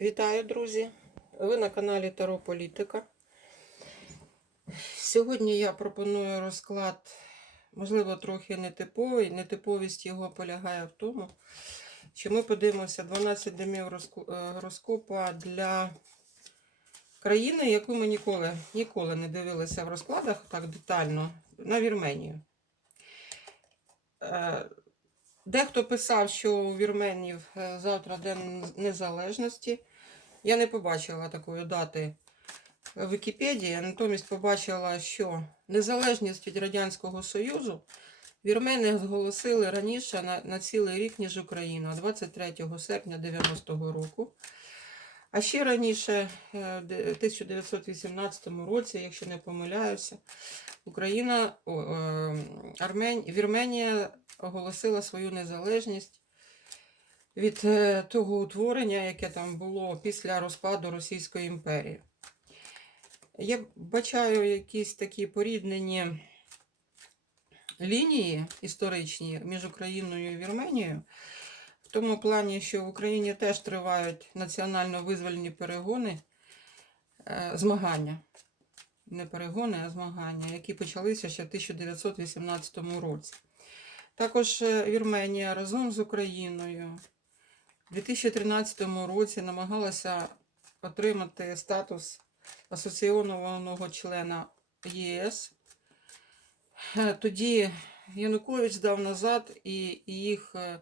Вітаю, друзі! Ви на каналі Таро Політика. Сьогодні я пропоную розклад, можливо, трохи нетиповий. Нетиповість його полягає в тому, що ми подивимося 12 домів розку- е, гороскопа для країни, яку ми ніколи, ніколи не дивилися в розкладах так детально, на Вірменію. Е, Дехто писав, що у вірменів е, завтра День Незалежності. Я не побачила такої дати в Вікіпедії, натомість побачила, що незалежність від Радянського Союзу вірмени зголосили раніше на, на цілий рік, ніж Україна, 23 серпня 90-го року. А ще раніше, е, в 1918 році, якщо не помиляюся, Україна, е, Армень, Вірменія оголосила свою незалежність від е, того утворення, яке там було після розпаду Російської імперії. Я бачаю якісь такі поріднені лінії історичні між Україною і Вірменією, в тому плані, що в Україні теж тривають національно-визвольні перегони, е, змагання. Не перегони, а змагання, які почалися ще в 1918 році. Також е, Вірменія разом з Україною у 2013 році намагалася отримати статус асоційованого члена ЄС. Е, Тоді Янукович здав назад, і їх е,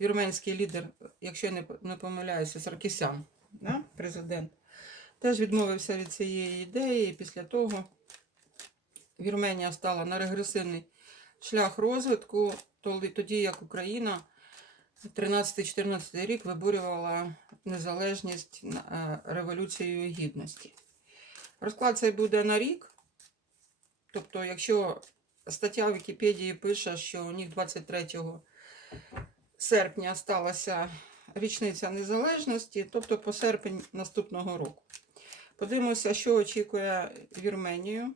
вірменський лідер, якщо я не помиляюся, Саркісян, да? президент, теж відмовився від цієї ідеї. І після того Вірменія стала на регресивний шлях розвитку, тоді як Україна 13-14 рік виборювала незалежність е, революцією гідності. Розклад цей буде на рік. Тобто, якщо стаття в Вікіпедії пише, що у них 23 серпня сталася річниця незалежності, тобто по серпень наступного року. Подивимося, що очікує Вірменію.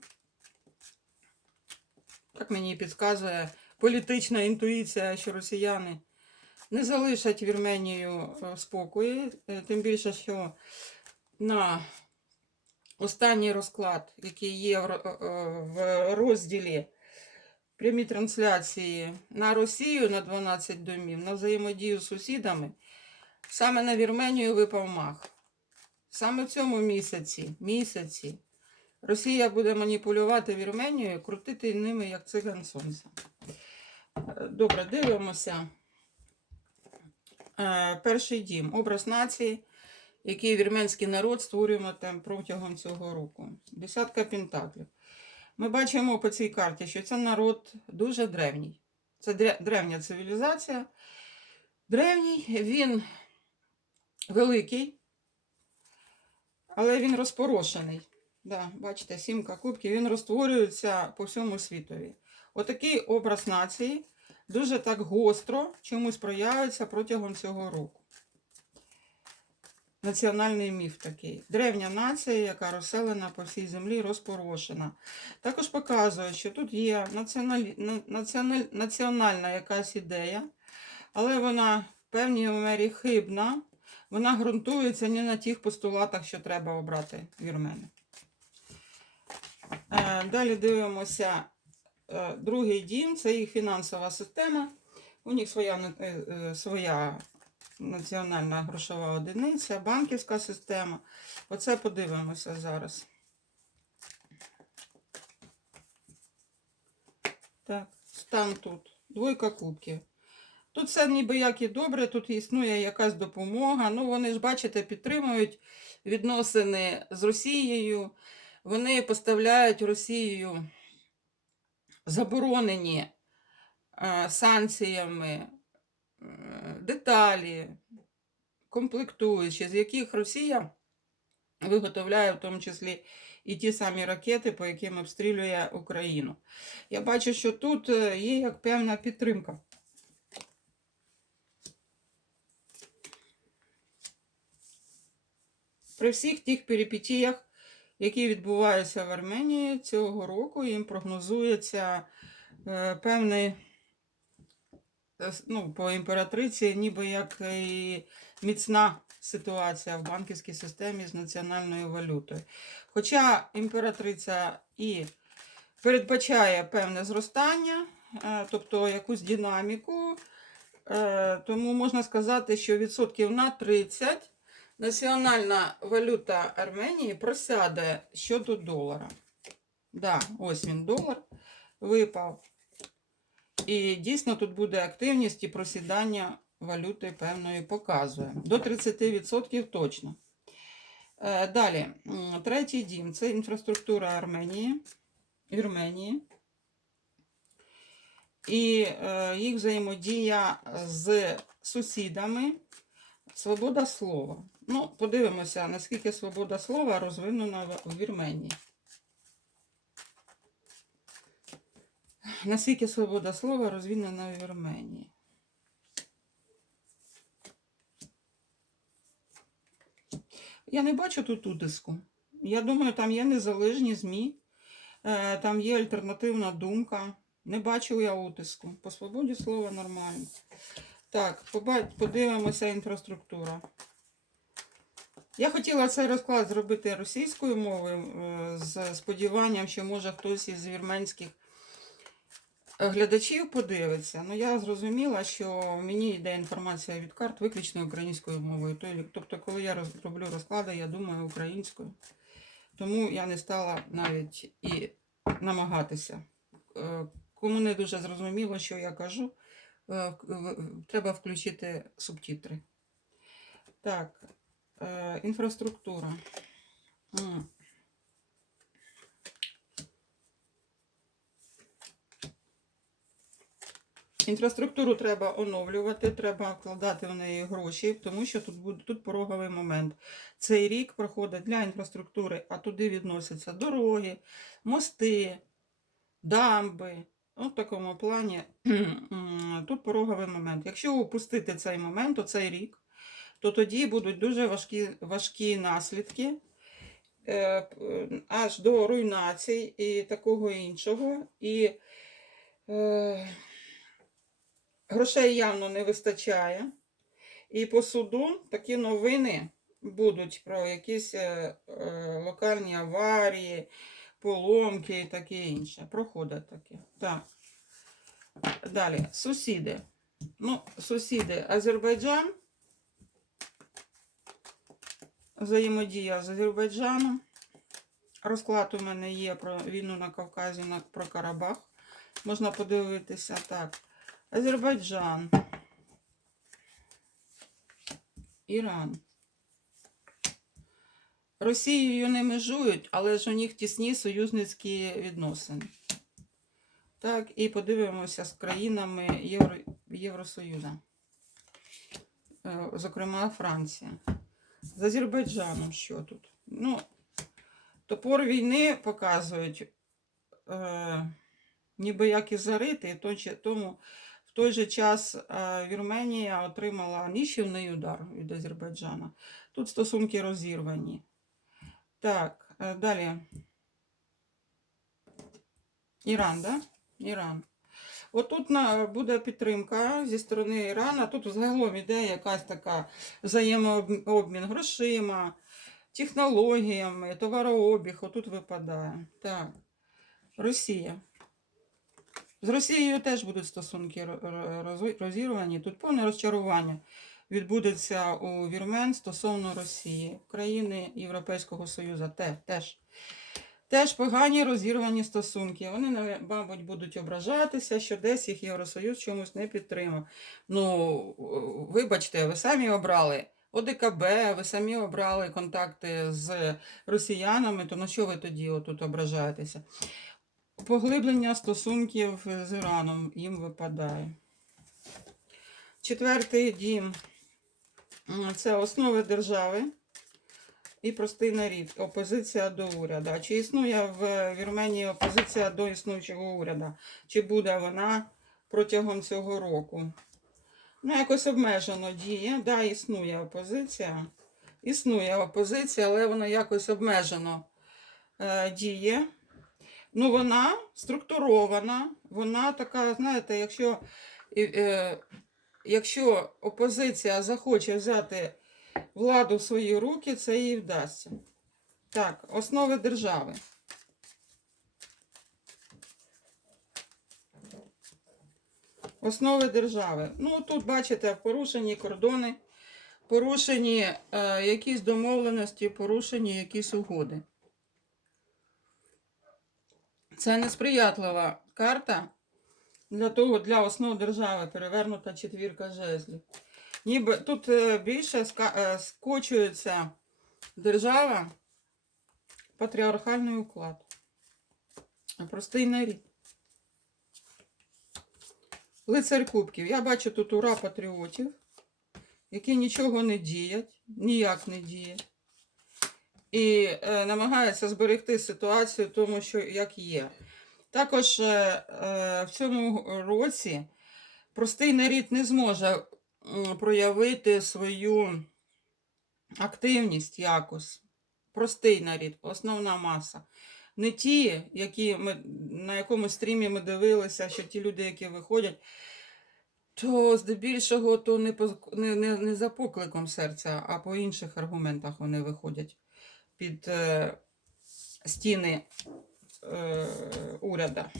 Як мені підказує політична інтуїція, що росіяни не залишать Вірменію е, в спокої, е, тим більше, що на останній розклад, який є в е, розділі прямі трансляції на Росію на 12 домів, на взаємодію з сусідами, саме на Вірменію випав мах. Саме в цьому місяці, місяці Росія буде маніпулювати Вірменією, крутити ними як циган сонця. Е, Добре, дивимося. Е, Перший дім. Образ нації, який вірменський народ створюватиме протягом цього року. Десятка пентаклів. Ми бачимо по цій карті, що це народ дуже древній. Це древня цивілізація. Древній, він великий, але він розпорошений. Да, бачите, сімка кубків, він розтворюється по всьому світові. Отакий образ нації дуже так гостро чомусь проявиться протягом цього року. Національний міф такий. Древня нація, яка розселена по всій землі, розпорошена. Також показує, що тут є національ... національ... національна якась ідея, але вона в певній мері хибна. Вона ґрунтується не на тих постулатах, що треба обрати вірмени. Е, Далі дивимося другий дім, це їх фінансова система. У них своя, е, е, своя національна грошова одиниця, банківська система. Оце подивимося зараз. Так, стан тут. Двойка кубків. Тут все ніби як і добре, тут існує якась допомога. Ну, вони ж, бачите, підтримують відносини з Росією. Вони поставляють Росією заборонені е, санкціями е, деталі, комплектуючі, з яких Росія виготовляє в тому числі і ті самі ракети, по яким обстрілює Україну. Я бачу, що тут е, є як певна підтримка. При всіх тих перипетіях, які відбуваються в Арменії цього року, їм прогнозується е, певний, е, ну, по імператриці, ніби як і міцна ситуація в банківській системі з національною валютою. Хоча імператриця і передбачає певне зростання, е, тобто якусь динаміку, тому можна сказати, що відсотків на 30 національна валюта Арменії просяде щодо долара. Да, ось він долар випав. І дійсно тут буде активність і просідання валюти певної показує. До 30% точно. Е, Далі, третій дім це інфраструктура Арменії, Вірменії. І е, їх взаємодія з сусідами, свобода слова. Ну, подивимося, наскільки свобода слова розвинена в Вірменії. Наскільки свобода слова розвинена в Вірменії? Я не бачу тут утиску. Я думаю, там є незалежні ЗМІ, е, там є альтернативна думка. Не бачу я утиску. По свободі слова нормально. Так, подивимося інфраструктура. Я хотіла цей розклад зробити російською мовою е, з сподіванням, що може хтось із вірменських глядачів подивиться. Ну, я зрозуміла, що мені йде інформація від карт виключно українською мовою. Тобто, коли я роблю розклади, я думаю українською. Тому я не стала навіть і намагатися. Е, Кому не дуже зрозуміло, що я кажу, треба включити субтитри. Так, е, інфраструктура. Інфраструктуру треба оновлювати, треба вкладати в неї гроші, тому що тут буде тут пороговий момент. Цей рік проходить для інфраструктури, а туди відносяться дороги, мости, дамби. Ну, в такому плані тут пороговий момент. Якщо упустити цей момент, оцей рік, то тоді будуть дуже важкі, важкі наслідки е, аж до руйнацій і такого іншого. І е, грошей явно не вистачає. І по суду такі новини будуть про якісь е, е, локальні аварії, поломки і таке інше. Проходить таке. Так. Далі, сусіди. Ну, сусіди Азербайджан. Взаємодія з Азербайджаном. Розклад у мене є про війну на Кавказі, на, про Карабах. Можна подивитися. Так. Азербайджан. Іран. Росією не межують, але ж у них тісні союзницькі відносини. Так, і подивимося з країнами Євро... Євросоюзу. Е, Зокрема, Франція. З Азербайджаном що тут? Ну, топор війни показують, е, ніби як і зарити, тому в той же час е, Вірменія отримала нищівний удар від Азербайджана. Тут стосунки розірвані. Так, е, далі. Іран, да? Іран. Отут на, буде підтримка зі сторони Ірана. Тут загалом іде якась така взаємообмін грошима, технологіями, товарообіг. Отут випадає. Так. Росія. З Росією теж будуть стосунки ро- ро- роз- розірвані. Тут повне розчарування відбудеться у вірмен стосовно Росії, країни Європейського Союзу. Те, теж. Теж погані розірвані стосунки. Вони, мабуть, будуть ображатися, що десь їх Євросоюз чомусь не підтримав. Ну, вибачте, ви самі обрали ОДКБ, ви самі обрали контакти з росіянами, то на що ви тоді отут ображаєтеся? Поглиблення стосунків з Іраном їм випадає. Четвертий дім це основи держави і простий нарід. Опозиція до уряду. Чи існує в Вірменії опозиція до існуючого уряду? Чи буде вона протягом цього року? Ну, якось обмежено діє. Да, існує опозиція. Існує опозиція, але вона якось обмежено е, діє. Ну, вона структурована, вона така, знаєте, якщо, е, якщо опозиція захоче взяти владу в свої руки, це їй вдасться. Так, основи держави. Основи держави. Ну, тут бачите, порушені кордони, порушені е, якісь домовленості, порушені якісь угоди. Це несприятлива карта для того, для основ держави перевернута четвірка жезлів. Ніби тут е, більше е, скочується держава, патріархальний уклад. Простий нарід. Лицар Кубків. Я бачу тут ура патріотів, які нічого не діють, ніяк не діють. І е, намагаються зберегти ситуацію, тому що як є. Також е, е, в цьому році простий нарід не зможе проявити свою активність якось. Простий нарід, основна маса. Не ті, які ми, на якому стрімі ми дивилися, що ті люди, які виходять, то здебільшого то не, по, не, не, не за покликом серця, а по інших аргументах вони виходять під е, стіни е, уряда.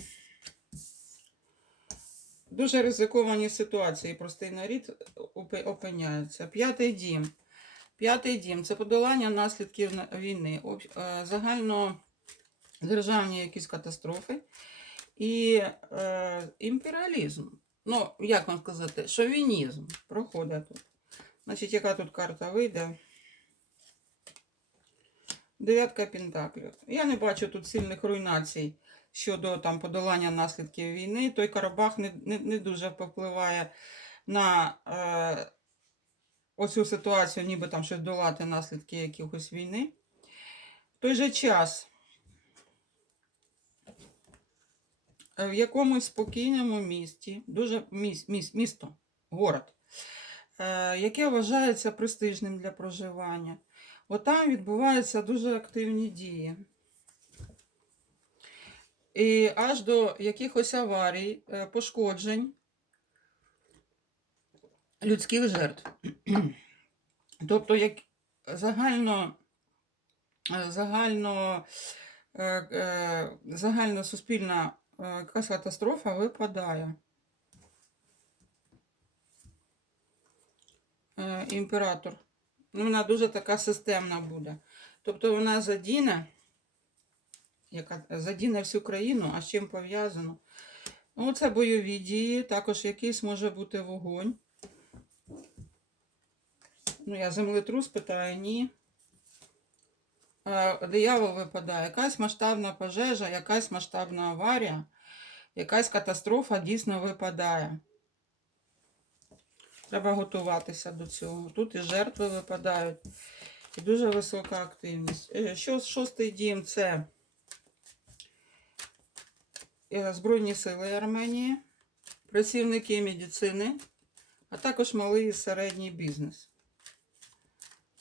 Дуже ризиковані ситуації простий нарід опи- опиняється. П'ятий дім. П'ятий дім це подолання наслідків війни, е, загальнодержавні якісь катастрофи і е, імперіалізм. Ну, як вам сказати, шовінізм проходить тут. Значить, яка тут карта вийде? Дев'ятка пентаклів. Я не бачу тут сильних руйнацій щодо там, подолання наслідків війни. Той Карабах не, не, не дуже попливає на е, оцю ситуацію, ніби там щось долати наслідки якихось війни. В той же час е, в якомусь спокійному місті, дуже міс, міс, місто, город, е, яке вважається престижним для проживання. Отам відбуваються дуже активні дії. І аж до якихось аварій, е, пошкоджень людських жертв. Тобто, як загально, е, загально, е, загально суспільна якась катастрофа випадає. Імператор. Ну, вона дуже така системна буде. Тобто вона задіне, яка задіне всю країну, а з чим пов'язано? Ну, це бойові дії, також якийсь може бути вогонь. Ну, я землетрус питаю, ні. Е, Диявол випадає. Якась масштабна пожежа, якась масштабна аварія, якась катастрофа дійсно випадає. Треба готуватися до цього. Тут і жертви випадають, і дуже висока активність. Е, Що шостий дім це е, Збройні сили Арменії, працівники медицини, а також малий і середній бізнес.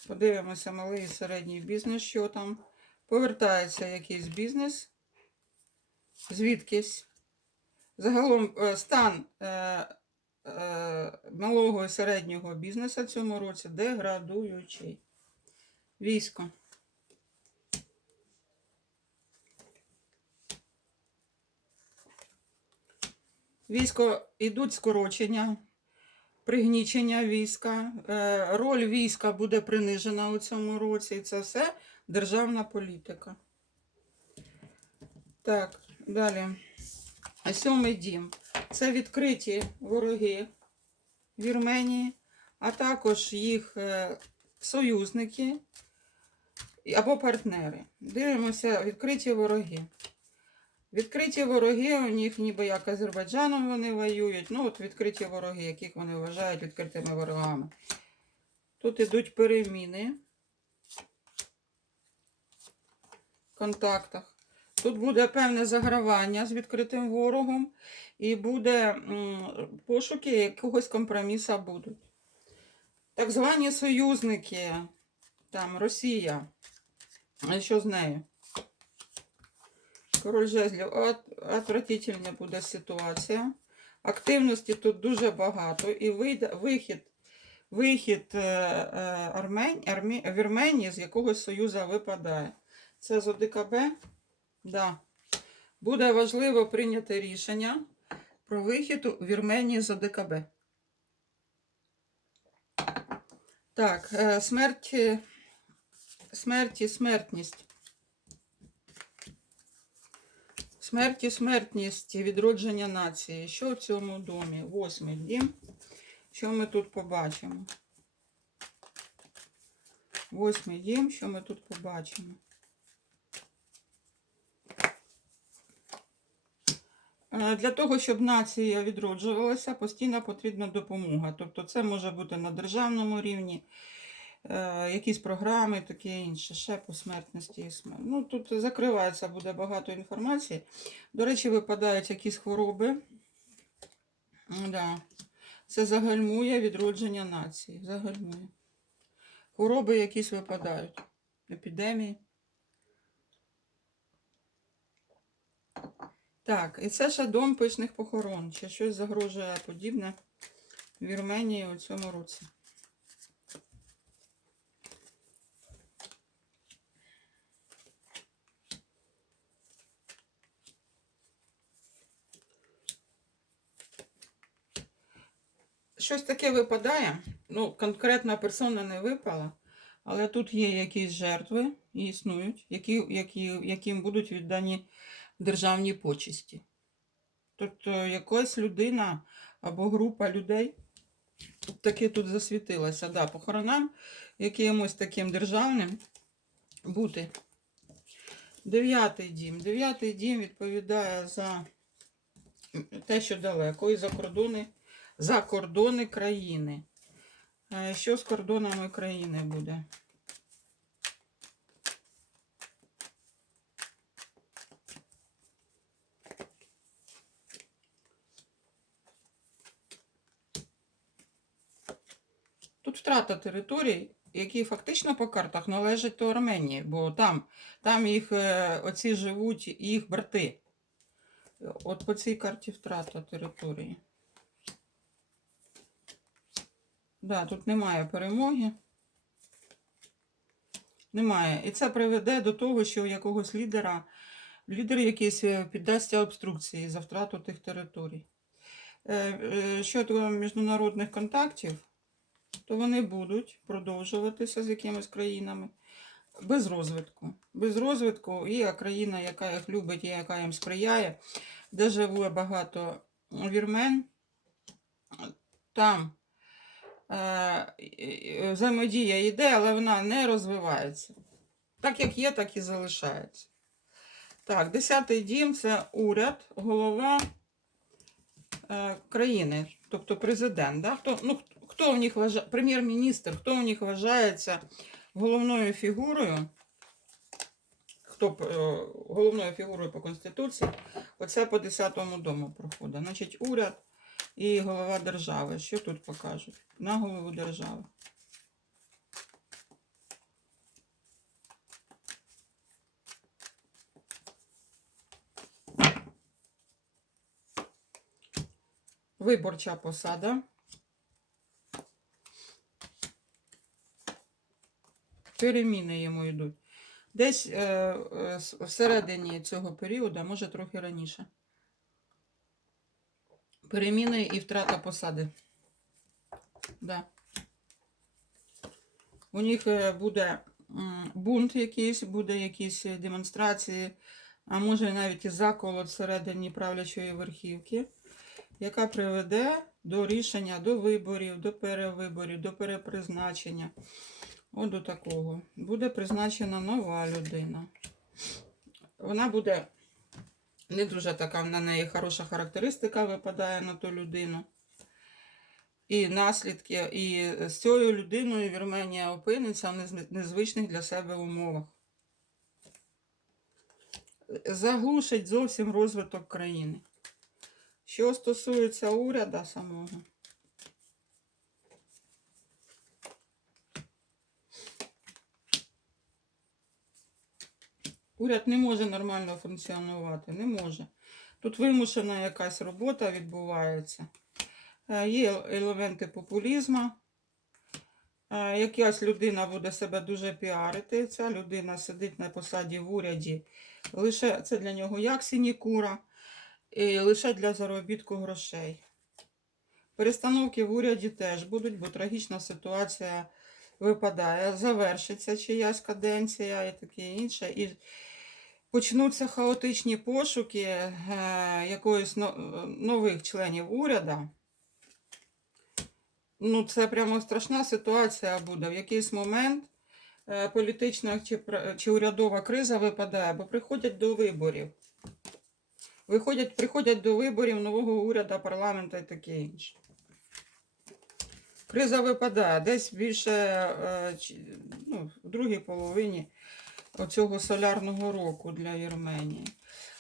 Подивимося, малий і середній бізнес, що там. Повертається якийсь бізнес, звідкись. Загалом е, стан малого і середнього бізнесу в цьому році деградуючий. Військо. Військо йдуть скорочення, пригнічення війська. Е, Роль війська буде принижена у цьому році. І це все державна політика. Так, далі. Сьомий дім. Це відкриті вороги Вірменії, а також їх е, союзники або партнери. Дивимося, відкриті вороги. Відкриті вороги, у них ніби як Азербайджаном вони воюють. Ну, от відкриті вороги, яких вони вважають відкритими ворогами. Тут ідуть переміни в контактах. Тут буде певне загравання з відкритим ворогом, і буде пошуки якогось компроміса будуть. Так звані союзники, там Росія. А що з нею? Король жезлів, от, отвратительна буде ситуація. Активності тут дуже багато. І вийде, вихід вихід е, е, Армень, Армі, Вірменії з якогось союзу випадає. Це з ОДКБ. Да. Буде важливо прийняти рішення про вихід у Вірменії з ОДКБ. Так, е, смерть, смерть і смертність. Смерть і смертність відродження нації. Що в цьому домі? Восьмий дім. Що ми тут побачимо? Восьмий дім, що ми тут побачимо? Для того, щоб нація відроджувалася, постійно потрібна допомога. Тобто це може бути на державному рівні, е, якісь програми, таке інше, ще по смертності. Ну, тут закривається, буде багато інформації. До речі, випадають якісь хвороби. Да. Це загальмує відродження нації. Загальмує. Хвороби якісь випадають. Епідемії. Так, і це ще дом пишних похорон. Чи щось загрожує подібне Вірменії у цьому році. Щось таке випадає. Ну, конкретна персона не випала, але тут є якісь жертви і існують, які, які, яким будуть віддані державні почесті. Тобто якась людина або група людей таки тут засвітилася. Да, похоронам якимось таким державним бути. Дев'ятий дім. Дев'ятий дім відповідає за те, що далеко, і за кордони, за кордони країни. Е, Що з кордонами країни буде? Тут втрата територій, які фактично по картах належать до Арменії, бо там, там їх е, оці живуть їх брати. От по цій карті втрата території. Да, тут немає перемоги. Немає. І це приведе до того, що у якогось лідера, лідер якийсь е, піддасться обструкції за втрату тих територій. Е, Щодо міжнародних контактів, то вони будуть продовжуватися з якимись країнами без розвитку. Без розвитку і країна, яка їх любить і яка їм сприяє, де живе багато вірмен, там е, взаємодія йде, але вона не розвивається. Так як є, так і залишається. Так, десятий дім це уряд, голова е, країни, тобто президент. Да? Хто, ну, хто в них вважає, прем'єр-міністр, хто в них вважається головною фігурою, хто е, головною фігурою по Конституції, оце по 10-му дому проходить. Значить, уряд і голова держави. Що тут покажуть? На голову держави. Виборча посада. Переміни йому йдуть. Десь е, е, всередині цього періоду, може трохи раніше. Переміни і втрата посади. Да. У них е, буде бунт якийсь, буде якісь демонстрації, а може навіть і заколот всередині правлячої верхівки, яка приведе до рішення, до виборів, до перевиборів, до перепризначення. От до такого. Буде призначена нова людина. Вона буде не дуже така на неї хороша характеристика випадає на ту людину. І наслідки, і з цією людиною Вірменія опиниться в незвичних для себе умовах. Заглушить зовсім розвиток країни. Що стосується уряду самого, уряд не може нормально функціонувати, не може. Тут вимушена якась робота відбувається. Е, Є елементи популізму, е, якась людина буде себе дуже піарити. Ця людина сидить на посаді в уряді. Лише це для нього як синікура, і лише для заробітку грошей. Перестановки в уряді теж будуть, бо трагічна ситуація випадає. Завершиться чиясь каденція і таке інше. І почнуться хаотичні пошуки е, якоїсь но- нових членів уряду. Ну, це прямо страшна ситуація буде. В якийсь момент е, політична чи, чи урядова криза випадає, бо приходять до виборів. Виходять, приходять до виборів нового уряду, парламенту і таке інше. Криза випадає десь більше е, ну, в другій половині оцього солярного року для Вірменії.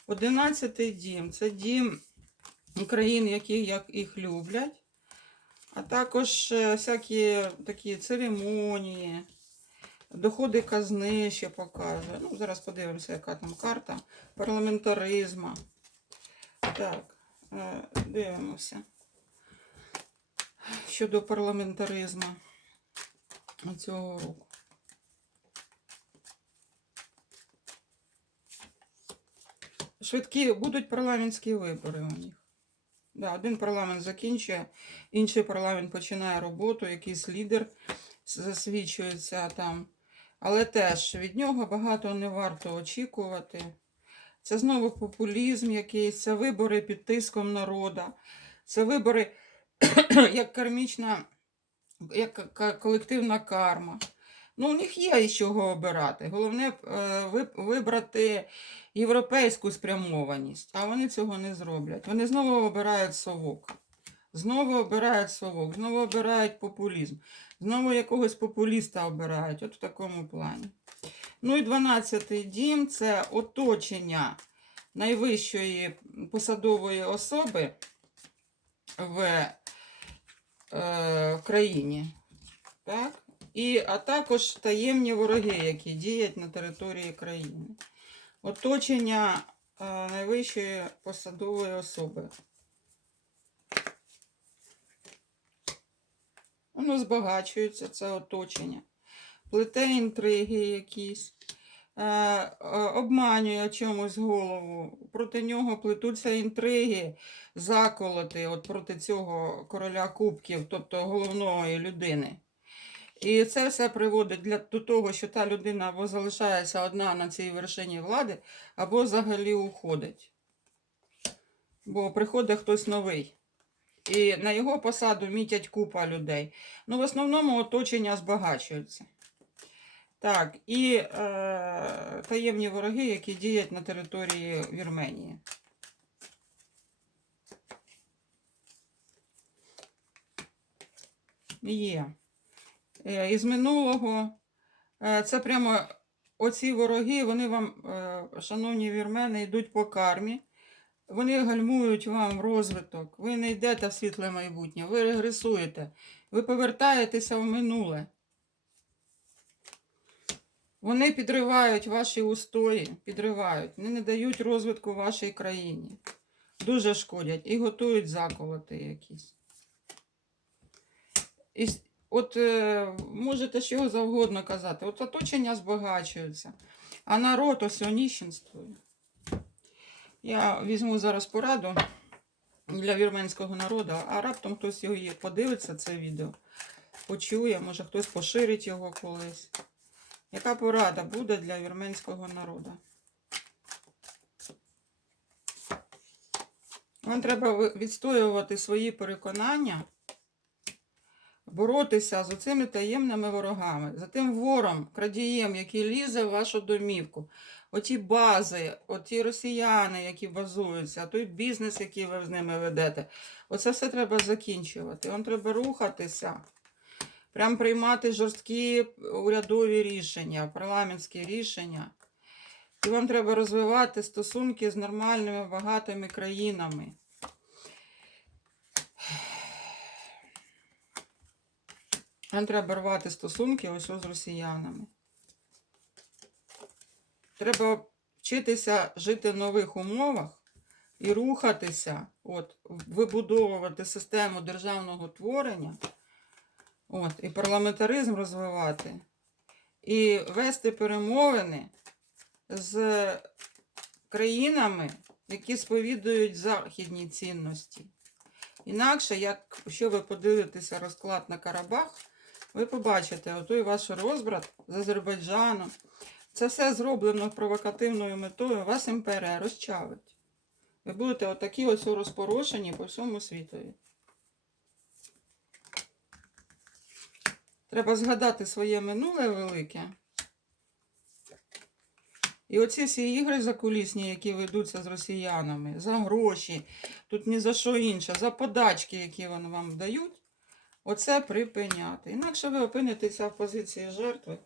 Одинадцятий дім це дім країн, які як їх люблять, а також е, всякі такі церемонії, доходи казни ще показує. Ну, зараз подивимося, яка там карта парламентаризму. Так, е, дивимося. Щодо парламентаризму цього року. Швидкі будуть парламентські вибори у них. Да, один парламент закінчує, інший парламент починає роботу, якийсь лідер засвідчується там. Але теж від нього багато не варто очікувати. Це знову популізм якийсь, це вибори під тиском народа, це вибори як кармічна, як колективна карма. Ну, у них є із чого обирати. Головне е, вибрати європейську спрямованість, а вони цього не зроблять. Вони знову обирають совок. Знову обирають совок, знову обирають популізм, знову якогось популіста обирають, от в такому плані. Ну і 12-й дім це оточення найвищої посадової особи в е, країні. Так? І, а також таємні вороги, які діють на території країни. Оточення е, найвищої посадової особи. Воно збагачується, це оточення. Плете інтриги якісь, е, е, обманює чомусь голову. Проти нього плетуться інтриги, заколоти от проти цього короля кубків, тобто головної людини. І це все приводить для, до того, що та людина або залишається одна на цій вершині влади, або взагалі уходить. Бо приходить хтось новий. І на його посаду мітять купа людей. Ну, в основному оточення збагачується. Так, і е, таємні вороги, які діють на території Вірменії. Є. Е, із минулого. Е, Це прямо оці вороги, вони вам, е, шановні вірмени, йдуть по кармі. Вони гальмують вам розвиток. Ви не йдете в світле майбутнє, ви регресуєте, ви повертаєтеся в минуле. Вони підривають ваші устої, підривають, вони не дають розвитку вашій країні. Дуже шкодять і готують заколоти якісь. От е, можете що завгодно казати. От оточення збагачується, а народ ось оніщенствує. Я візьму зараз пораду для вірменського народу, а раптом хтось його є- подивиться це відео, почує, може хтось поширить його колись. Яка порада буде для вірменського народу? Вам треба відстоювати свої переконання, боротися з оцими таємними ворогами, за тим вором, крадієм, який лізе в вашу домівку. Оті бази, оті росіяни, які базуються, той бізнес, який ви з ними ведете. Оце все треба закінчувати. Вам треба рухатися. Прям приймати жорсткі урядові рішення, парламентські рішення. І вам треба розвивати стосунки з нормальними багатими країнами. Вам треба рвати стосунки ось з росіянами. Треба вчитися жити в нових умовах і рухатися, от, вибудовувати систему державного творення От, і парламентаризм розвивати, і вести перемовини з країнами, які сповідують західні цінності. Інакше, якщо ви подивитеся розклад на Карабах, ви побачите отой ваш розбрат з Азербайджаном. Це все зроблено провокативною метою. Вас імперія розчавить. Ви будете отакі ось розпорошені по всьому світові. Треба згадати своє минуле велике. І оці всі ігри закулісні, які ведуться з росіянами, за гроші, тут ні за що інше, за подачки, які вони вам дають, оце припиняти. Інакше ви опинитеся в позиції жертви.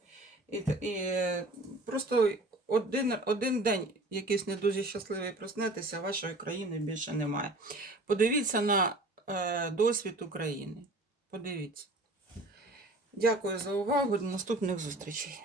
І, і е, просто один, один день якийсь не дуже щасливий проснетеся, вашої країни більше немає. Подивіться на е, досвід України. Подивіться. Дякую за увагу. До наступних зустрічей.